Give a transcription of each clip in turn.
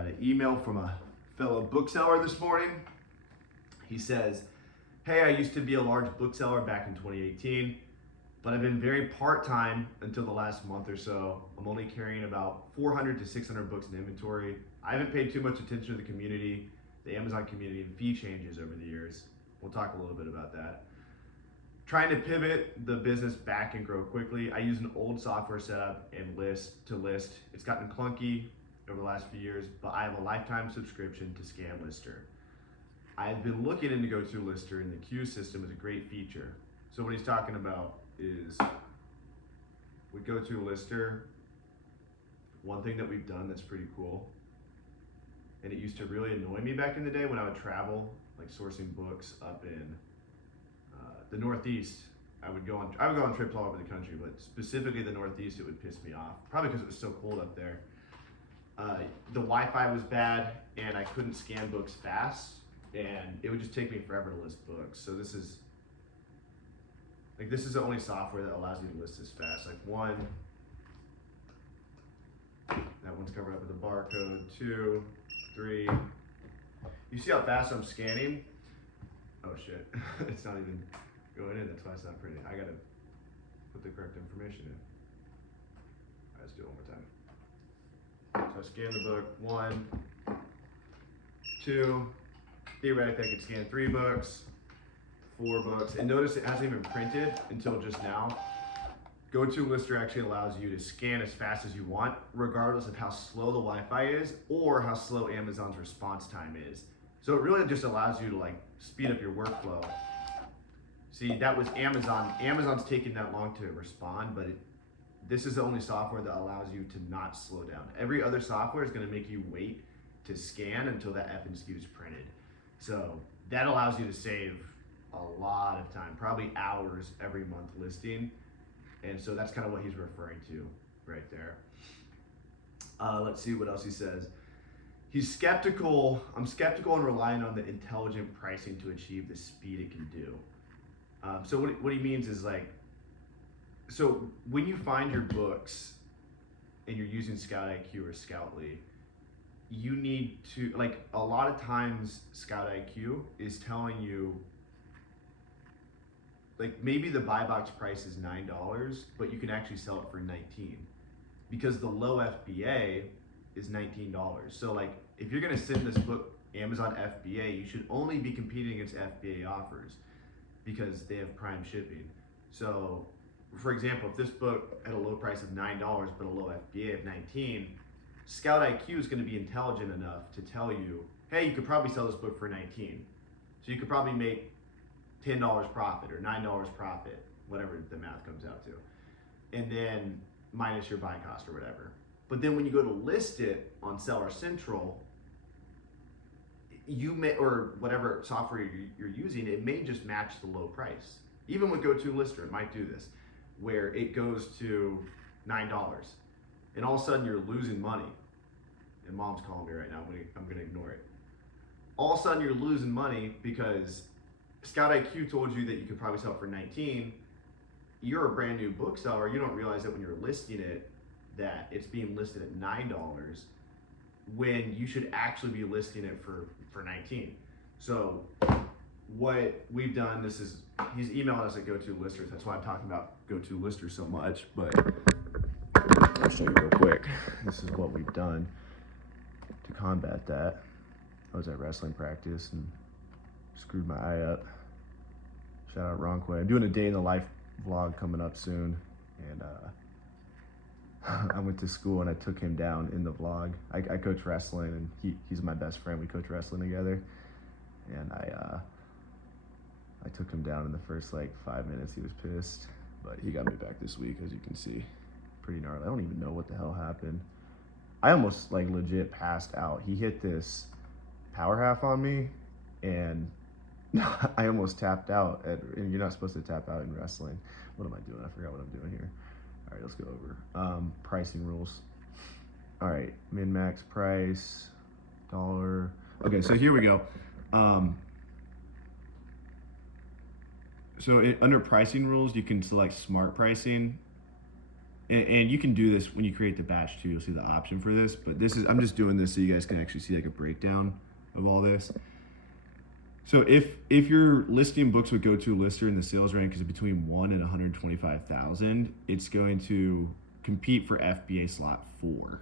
got an email from a fellow bookseller this morning. He says, hey, I used to be a large bookseller back in 2018, but I've been very part-time until the last month or so. I'm only carrying about 400 to 600 books in inventory. I haven't paid too much attention to the community, the Amazon community, and fee changes over the years. We'll talk a little bit about that. Trying to pivot the business back and grow quickly. I use an old software setup and list. It's gotten clunky over the last few years, but I have a lifetime subscription to Scan Lister. I've been looking into GoTo Lister, and the queue system is a great feature. So what he's talking about is with GoTo Lister, one thing that we've done that's pretty cool, and it used to really annoy me back in the day when I would travel, like sourcing books up in the Northeast. I would go on trips all over the country, but specifically the Northeast, it would piss me off. Probably because it was so cold up there. The Wi-Fi was bad, and I couldn't scan books fast, and it would just take me forever to list books. So this is the only software that allows you to list this fast. Like that one's covered up with a barcode. 2, 3. You see how fast I'm scanning? Oh shit, it's not even going in, that's why it's not printing. I gotta put the correct information in. All right, let's do it one more time. So I scan the book, 1, 2, theoretically I could scan 3 books, 4 books, and notice it hasn't even printed until just now. GoTo Lister actually allows you to scan as fast as you want, regardless of how slow the Wi-Fi is or how slow Amazon's response time is. So it really just allows you to like speed up your workflow. See, that was Amazon. Amazon's taking that long to respond, but this is the only software that allows you to not slow down. Every other software is gonna make you wait to scan until that FNSKU is printed. So that allows you to save a lot of time, probably hours every month listing. And so that's kind of what he's referring to right there. Let's see what else he says. He's skeptical. I'm skeptical and relying on the intelligent pricing to achieve the speed it can do. So what he means is like, so when you find your books and you're using Scout IQ or Scoutly, you need to, like a lot of times Scout IQ is telling you, like maybe the buy box price is $9, but you can actually sell it for $19 because the low FBA is $19. So like if you're gonna send this book Amazon FBA, you should only be competing against FBA offers because they have prime shipping. So for example, if this book had a low price of $9 but a low FBA of $19, Scout IQ is gonna be intelligent enough to tell you, hey, you could probably sell this book for $19. So you could probably make $10 profit or $9 profit, whatever the math comes out to, and then minus your buy cost or whatever. But then when you go to list it on Seller Central, you may, or whatever software you're using, it may just match the low price. Even with GoTo Lister, it might do this, where it goes to $9, and all of a sudden you're losing money. And mom's calling me right now, I'm gonna ignore it. All of a sudden you're losing money because Scout IQ told you that you could probably sell it for $19. You're a brand new bookseller. You don't realize that when you're listing it, that it's being listed at $9 when you should actually be listing it for $19. So what we've done, he's emailed us at GoTo Listers. That's why I'm talking about GoTo Listers so much, but I'll show you real quick. This is what we've done to combat that. I was at wrestling practice and screwed my eye up. Shout out Ronquay. I'm doing a day in the life vlog coming up soon, and I went to school and I took him down in the vlog. I coach wrestling, and he's my best friend. We coach wrestling together, and I took him down in the first like 5 minutes. He was pissed, but he got me back this week, as you can see. Pretty gnarly. I don't even know what the hell happened. I almost like legit passed out. He hit this power half on me, and I almost tapped out, and you're not supposed to tap out in wrestling. What am I doing? I forgot what I'm doing here. All right, let's go over pricing rules. All right, min max price, dollar. Okay, so here we go. So under pricing rules, you can select smart pricing, and you can do this when you create the batch too. You'll see the option for this, but I'm just doing this so you guys can actually see like a breakdown of all this. So if you're listing books with GoTo Lister and the sales rank is between 1 and 125,000, it's going to compete for FBA slot 4,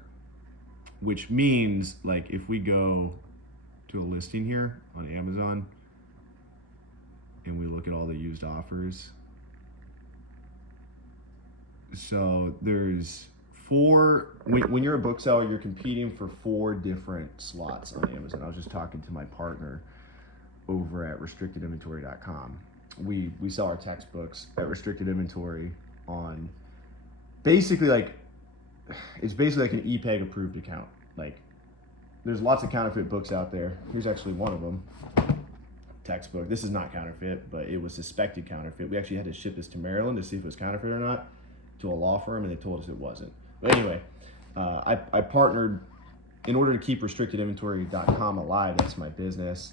which means like if we go to a listing here on Amazon and we look at all the used offers, so there's 4, when you're a bookseller, you're competing for 4 different slots on Amazon. I was just talking to my partner over at restrictedinventory.com. We sell our textbooks at Restricted Inventory on basically like, it's basically like an EPEG approved account. Like there's lots of counterfeit books out there. Here's actually one of them, textbook. This is not counterfeit, but it was suspected counterfeit. We actually had to ship this to Maryland to see if it was counterfeit or not, to a law firm, and they told us it wasn't. But anyway, I partnered in order to keep restrictedinventory.com alive. That's my business,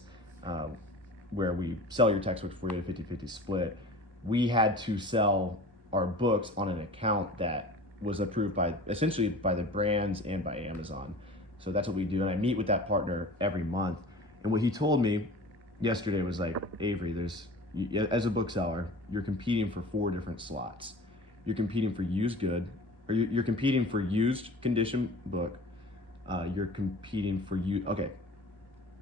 where we sell your textbooks for you at a 50-50 split. We had to sell our books on an account that was approved by essentially by the brands and by Amazon. So that's what we do, and I meet with that partner every month. And what he told me yesterday was like, Avery, as a bookseller, you're competing for 4 different slots. You're competing for used good, or you're competing for used condition book. You're competing for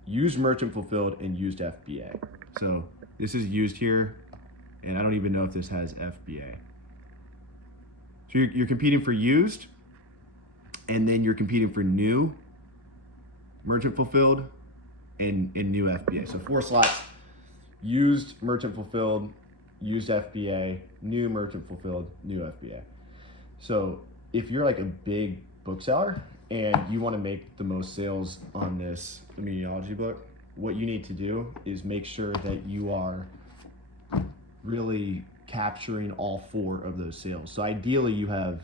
used merchant fulfilled and used FBA. So this is used here, and I don't even know if this has FBA. So you're competing for used, and then you're competing for new merchant fulfilled and new FBA. So 4 slots: used, merchant fulfilled, used FBA, new merchant fulfilled, new FBA. So if you're like a big bookseller and you want to make the most sales on this immunology book, what you need to do is make sure that you are really capturing all 4 of those sales. So ideally you have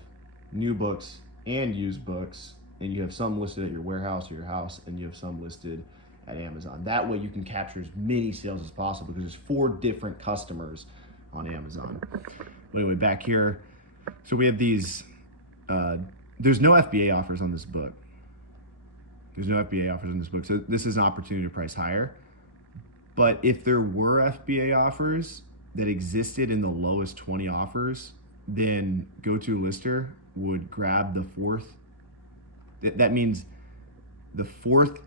new books and used books, and you have some listed at your warehouse or your house, and you have some listed at Amazon. That way you can capture as many sales as possible, because there's 4 different customers on Amazon. Anyway, back here, so we have these, there's no FBA offers on this book. There's no FBA offers on this book, so this is an opportunity to price higher. But if there were FBA offers that existed in the lowest 20 offers, then GoTo Lister would grab the 4th. That means the 4th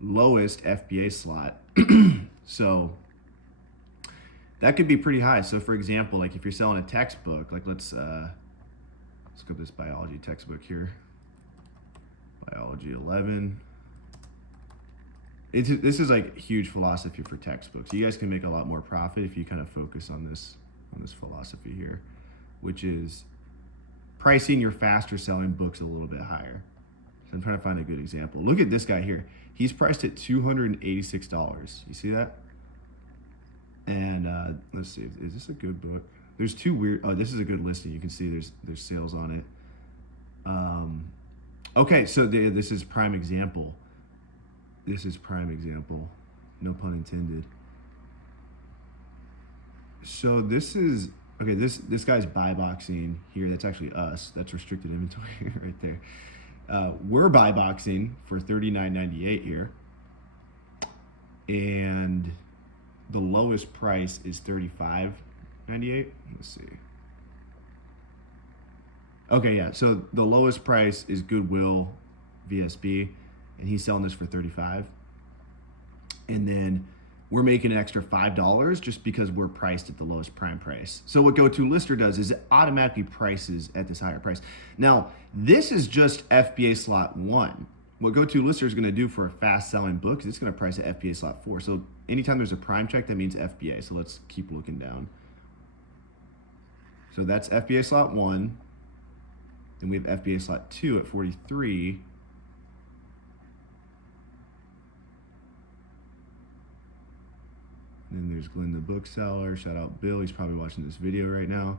lowest FBA slot. So that could be pretty high. So for example, like if you're selling a textbook, like let's go this biology textbook here, biology 11. This is like huge philosophy for textbooks. You guys can make a lot more profit if you kind of focus on this philosophy here, which is pricing your faster selling books a little bit higher. So I'm trying to find a good example. Look at this guy here. He's priced at $286. You see that? And let's see, is this a good book? There's 2 weird, oh, this is a good listing. You can see there's sales on it. Okay, so this is prime example. This is prime example, no pun intended. So this is, okay, this guy's buy boxing here. That's actually us. That's restricted inventory right there. We're buy boxing for $39.98 here. And the lowest price is $35.98. Let's see. Okay, yeah, so the lowest price is Goodwill VSB, and he's selling this for $35. And then we're making an extra $5 just because we're priced at the lowest prime price. So what GoTo Lister does is it automatically prices at this higher price. Now, this is just FBA slot 1. What GoTo Lister is going to do for a fast selling book is it's going to price at FBA slot 4. So anytime there's a prime check, that means FBA. So let's keep looking down. So that's FBA slot 1. Then we have FBA slot 2 at 43. And then there's Glenn the bookseller. Shout out Bill. He's probably watching this video right now.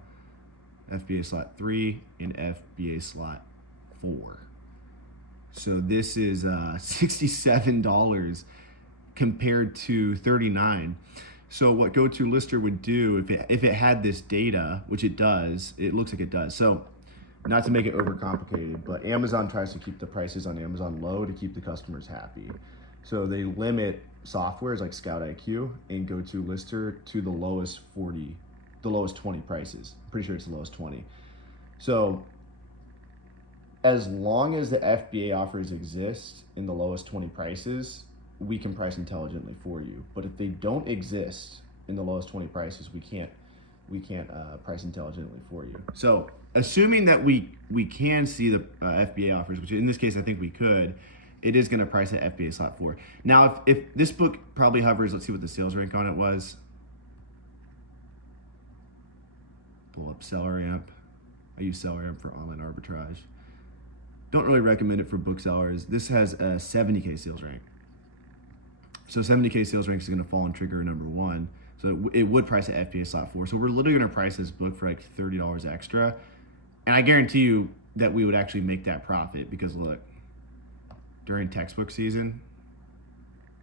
FBA slot 3 and FBA slot 4. So this is $67 compared to $39. So what GoTo Lister would do if it had this data, which it does, it looks like it does. So not to make it overcomplicated, but Amazon tries to keep the prices on Amazon low to keep the customers happy. So they limit softwares like Scout IQ and GoTo Lister to the lowest 20 prices. I'm pretty sure it's the lowest 20. So as long as the FBA offers exist in the lowest 20 prices, we can price intelligently for you. But if they don't exist in the lowest 20 prices, we can't price intelligently for you. So assuming that we can see the FBA offers, which in this case I think we could, it is going to price at FBA slot 4. Now if this book probably hovers, let's see what the sales rank on it was. Pull up SellerAmp. I use SellerAmp for online arbitrage. Don't really recommend it for booksellers. This has a 70K sales rank. So 70K sales rank is going to fall on trigger number 1. So it would price at FBA slot 4. So we're literally going to price this book for like $30 extra. And I guarantee you that we would actually make that profit because look, during textbook season,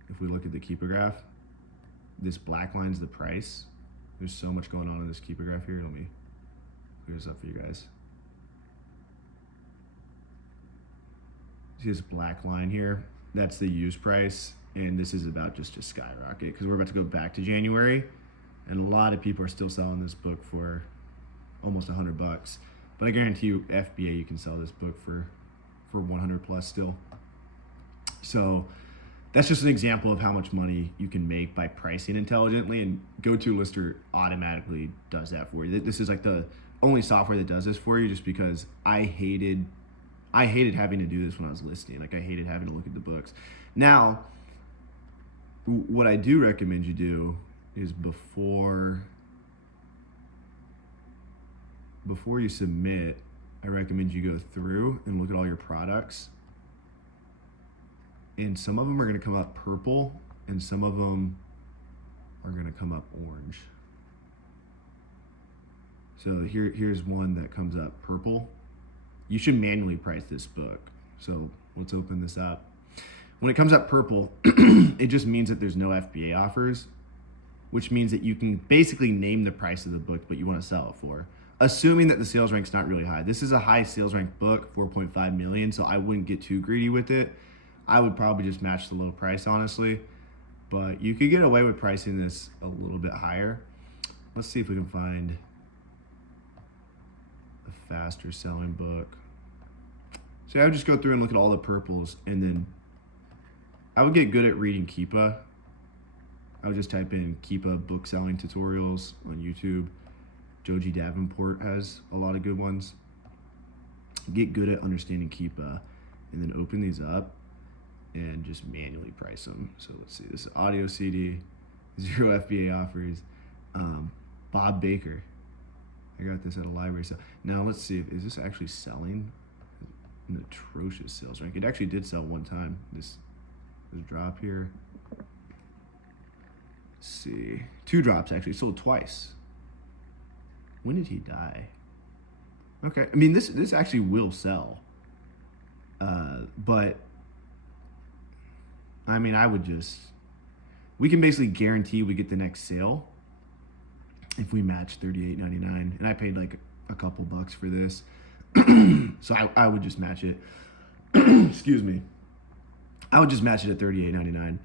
if we look at the Keepa graph, this black line's the price. There's so much going on in this Keepa graph here. Let me clear this up for you guys. See this black line here? That's the use price. And this is about just to skyrocket because we're about to go back to January and a lot of people are still selling this book for almost $100. But I guarantee you FBA, you can sell this book for 100 plus still. So that's just an example of how much money you can make by pricing intelligently, and GoTo Lister automatically does that for you. This is like the only software that does this for you just because I hated having to do this when I was listing. Like I hated having to look at the books. Now, what I do recommend you do is before you submit, I recommend you go through and look at all your products. And some of them are going to come up purple and some of them are going to come up orange. So here's one that comes up purple. You should manually price this book. So let's open this up. When it comes up purple, it just means that there's no FBA offers, which means that you can basically name the price of the book, but you want to sell it for, assuming that the sales rank's not really high. This is a high sales rank book, 4.5 million, so I wouldn't get too greedy with it. I would probably just match the low price, honestly, but you could get away with pricing this a little bit higher. Let's see if we can find a faster selling book. So I would just go through and look at all the purples, and then I would get good at reading Keepa. I would just type in Keepa bookselling tutorials on YouTube. Joji Davenport has a lot of good ones. Get good at understanding Keepa, and then open these up and just manually price them. So let's see, this is audio CD, 0 FBA offers. Bob Baker, I got this at a library sale. Now let's see, is this actually selling? An atrocious sales rank. It actually did sell one time. This drop here. Let's see, 2 drops actually, sold twice. When did he die? Okay, I mean this actually will sell, but I mean we can basically guarantee we get the next sale if we match $38.99, and I paid like a couple bucks for this, so I would just match it. Excuse me. I would just match it at $38.99.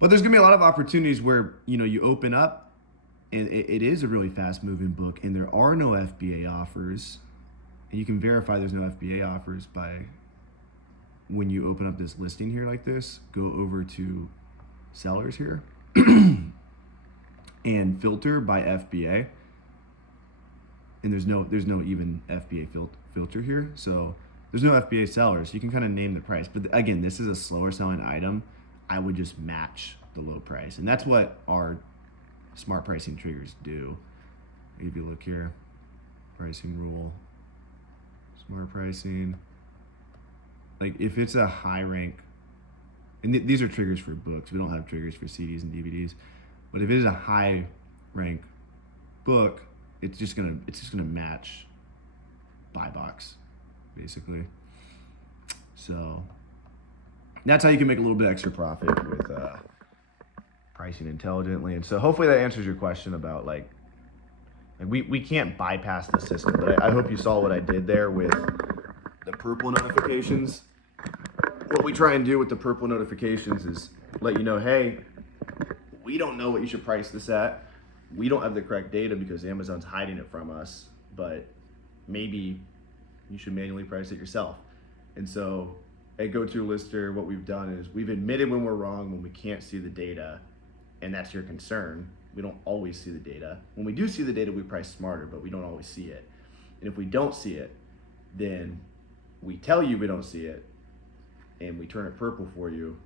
But there's gonna be a lot of opportunities where you open up and it is a really fast moving book and there are no FBA offers, and you can verify there's no FBA offers by when you open up this listing here like this, go over to sellers here and filter by FBA, and there's no even FBA filter here, so there's no FBA sellers. You can kind of name the price, but again, this is a slower selling item. I would just match the low price, and that's what our smart pricing triggers do. If you look here, pricing rule, smart pricing, like if it's a high rank, and these are triggers for books, we don't have triggers for CDs and DVDs, but if it is a high rank book, it's just gonna match buy box, basically. So that's how you can make a little bit extra profit with pricing intelligently. And so hopefully that answers your question about like And we can't bypass the system, but I hope you saw what I did there with the purple notifications. What we try and do with the purple notifications is let you know, hey, we don't know what you should price this at. We don't have the correct data because Amazon's hiding it from us, but maybe you should manually price it yourself. And so at GoTo Lister, what we've done is we've admitted when we're wrong, when we can't see the data, and that's your concern. We don't always see the data. When we do see the data, we price smarter, but we don't always see it. And if we don't see it, then we tell you we don't see it, and we turn it purple for you,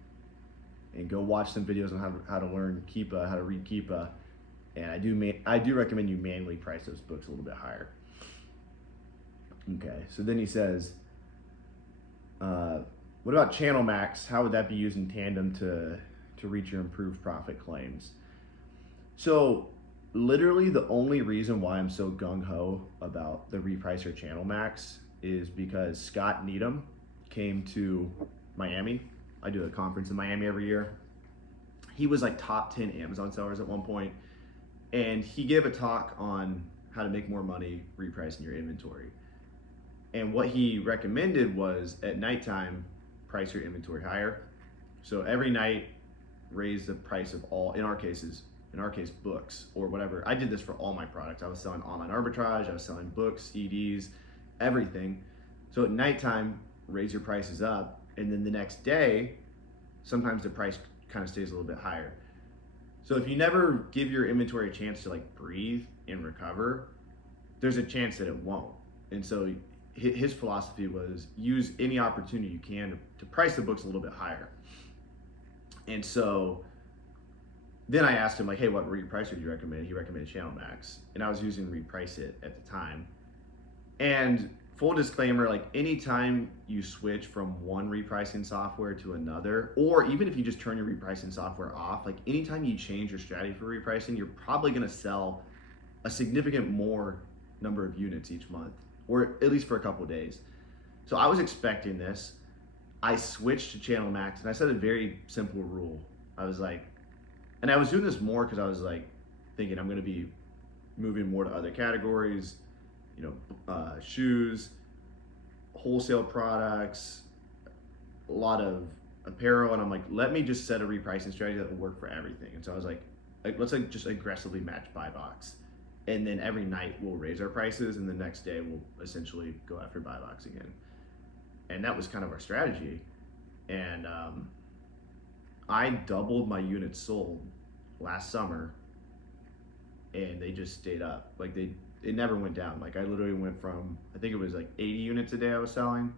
and go watch some videos on how to learn Keepa, how to read Keepa. And I do recommend you manually price those books a little bit higher. Okay, so then he says, what about channel max? How would that be used in tandem to reach your improved profit claims? So literally the only reason why I'm so gung-ho about the Repricer channel max is because Scott Needham came to Miami. I do a conference in Miami every year. He was like top 10 Amazon sellers at one point, and he gave a talk on how to make more money repricing your inventory. And what he recommended was at nighttime, price your inventory higher. So every night, raise the price of all, in our case, books or whatever. I did this for all my products. I was selling online arbitrage, I was selling books, CDs, everything. So at nighttime, raise your prices up, and then the next day, sometimes the price kind of stays a little bit higher. So if you never give your inventory a chance to like breathe and recover, there's a chance that it won't. And so his philosophy was use any opportunity you can to price the books a little bit higher. And so then I asked him like, hey, what repricer do you recommend? He recommended Channel Max, and I was using Reprice It at the time. And full disclaimer, like anytime you switch from one repricing software to another, or even if you just turn your repricing software off, like anytime you change your strategy for repricing, you're probably gonna sell a significant more number of units each month, or at least for a couple of days. So I was expecting this. I switched to Channel Max, and I set a very simple rule. I was like, and I was doing this more because I was like thinking I'm gonna be moving more to other categories, shoes, wholesale products, a lot of apparel, and I'm like, let me just set a repricing strategy that will work for everything. And so I was like let's just aggressively match buy box, and then every night we'll raise our prices, and the next day we'll essentially go after buy box again. And that was kind of our strategy. And I doubled my units sold last summer, and they just stayed up. Like it never went down. Like I literally went from, I think it was like 80 units a day I was selling,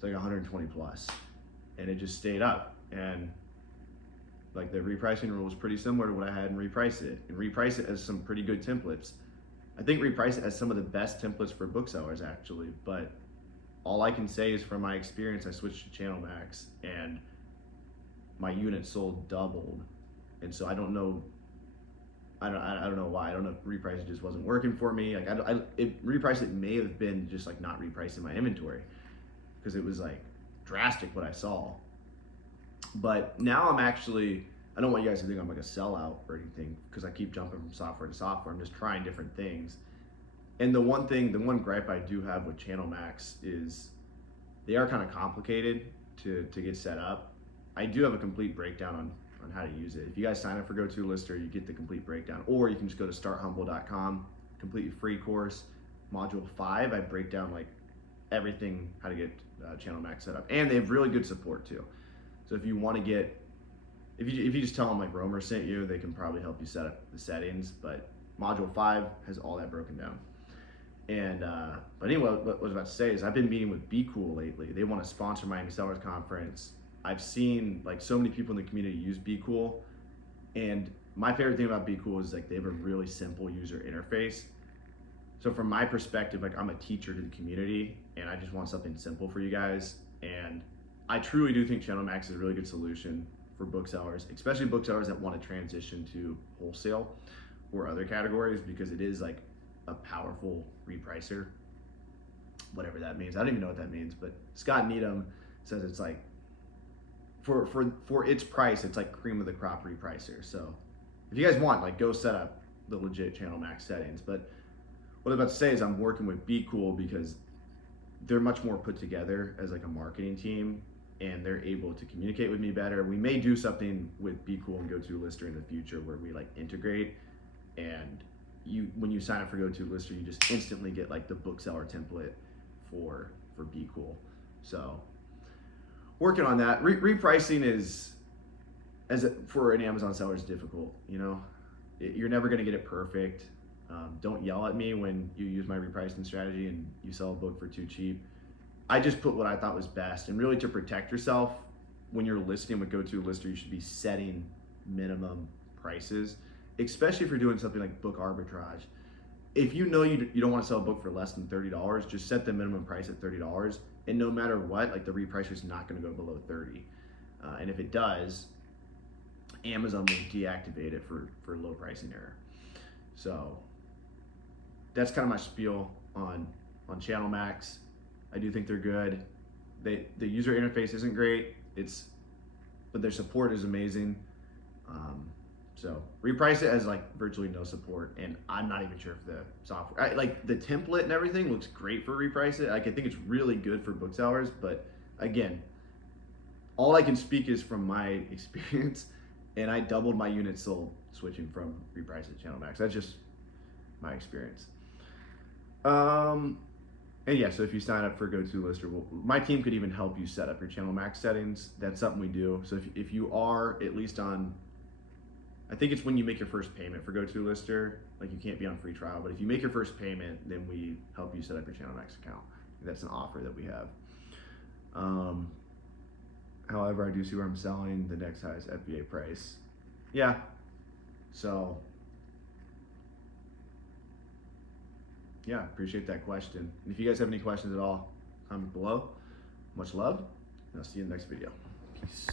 to like 120 plus, and it just stayed up. And like the repricing rule was pretty similar to what I had in Reprice It. And Reprice It has some pretty good templates. I think Reprice It has some of the best templates for booksellers actually, but all I can say is from my experience, I switched to Channel Max and my units sold doubled. And so I don't know why. I don't know if Reprice It just wasn't working for me. Like Reprice It may have been just like not repricing my inventory, because it was like drastic what I saw. But now I don't want you guys to think I'm like a sellout or anything, because I keep jumping from software to software. I'm just trying different things. And the one gripe I do have with Channel Max is they are kind of complicated to get set up. I do have a complete breakdown on how to use it. If you guys sign up for GoTo Lister, you get the complete breakdown, or you can just go to starthumble.com, completely free course, module 5. I break down like everything, how to get Channel Max set up, and they have really good support too. So if you want to get, if you just tell them like Romer sent you, they can probably help you set up the settings. But module 5 has all that broken down. And but anyway, what I was about to say is I've been meeting with Be Cool lately. They want to sponsor Miami Sellers Conference. I've seen like so many people in the community use Be Cool, and my favorite thing about Be Cool is like they have a really simple user interface. So from my perspective, like I'm a teacher to the community, and I just want something simple for you guys. And I truly do think Channel Max is a really good solution for booksellers, especially booksellers that want to transition to wholesale or other categories, because it is like a powerful repricer, whatever that means. I don't even know what that means, but Scott Needham says it's like for its price, it's like cream of the crop repricer. So if you guys want, like, go set up the legit Channel Max settings. But what I'm about to say is I'm working with Be Cool because they're much more put together as like a marketing team, and they're able to communicate with me better. We may do something with Be Cool and GoTo Lister in the future where we like integrate, and when you sign up for GoTo Lister, you just instantly get like the bookseller template for Be Cool. So working on that. Repricing is, for an Amazon seller, is difficult. You know, you're never going to get it perfect. Don't yell at me when you use my repricing strategy and you sell a book for too cheap. I just put what I thought was best, and really to protect yourself when you're listing with GoTo Lister, you should be setting minimum prices, especially if you're doing something like book arbitrage. If you know you don't want to sell a book for less than $30, just set the minimum price at $30, and no matter what, like the repricer is not going to go below 30. And if it does, Amazon will deactivate it for low pricing error. So that's kind of my spiel on Channel Max. I do think they're good. The user interface isn't great. But their support is amazing. So Reprice it has like virtually no support, and I'm not even sure if the software, like the template and everything looks great for Reprice it. Like I think it's really good for booksellers, but again, all I can speak is from my experience, and I doubled my units sold switching from Reprice to Channel Max. That's just my experience. And yeah, so if you sign up for GoTo Lister, my team could even help you set up your Channel Max settings. That's something we do. So if you are at least on, I think it's when you make your first payment for GoTo Lister, like you can't be on free trial, but if you make your first payment, then we help you set up your Channel Max account. That's an offer that we have. However, I do see where I'm selling the next highest FBA price. Yeah, so yeah, appreciate that question. And if you guys have any questions at all, comment below. Much love, and I'll see you in the next video. Peace.